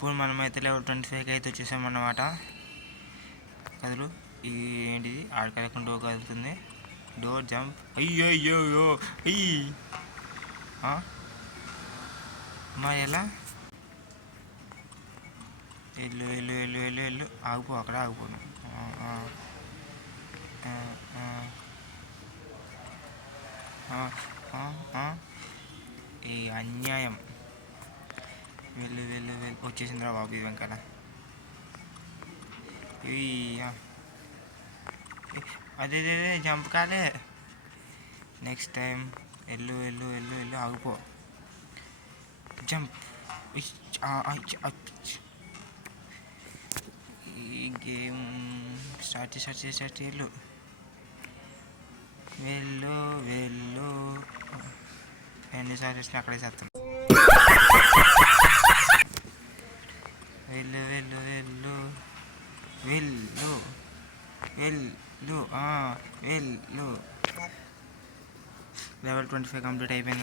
ఇప్పుడు మనమైతే లెవెల్ 25కి అయితే వచ్చేసామన్నమాట. కదులు ఇది ఏంటిది ఆడకలేకుండా డోర్ కదులుతుంది. Door jump. అయ్యో అయ్యో అయ్యో అయ్యి మరి ఎలా? వెళ్ళు వెళ్ళు వెళ్ళు వెళ్ళు వెళ్ళు ఆగిపో, అక్కడ ఆగిపోను. ఈ అన్యాయం. వెళ్ళు వెళ్ళు వెళ్ళు వచ్చేసిందిరా బాబు ఇది వెంకట. అదే జంప్ కాలే. నెక్స్ట్ టైం వెళ్ళు వెళ్ళు వెళ్ళు వెళ్ళు ఆగిపో. జంప్. ఈ గేమ్ స్టార్ట్ వెళ్ళు వెళ్ళు వెళ్ళు. ఎన్నిసార్లు వచ్చినా అక్కడే చేస్తాం. వెళ్ళు వెళ్ళు వెళ్ళు వెళ్ళు వెళ్ళు వెళ్ళు. లెవెల్ 25 కంప్లీట్ అయిపోయింది.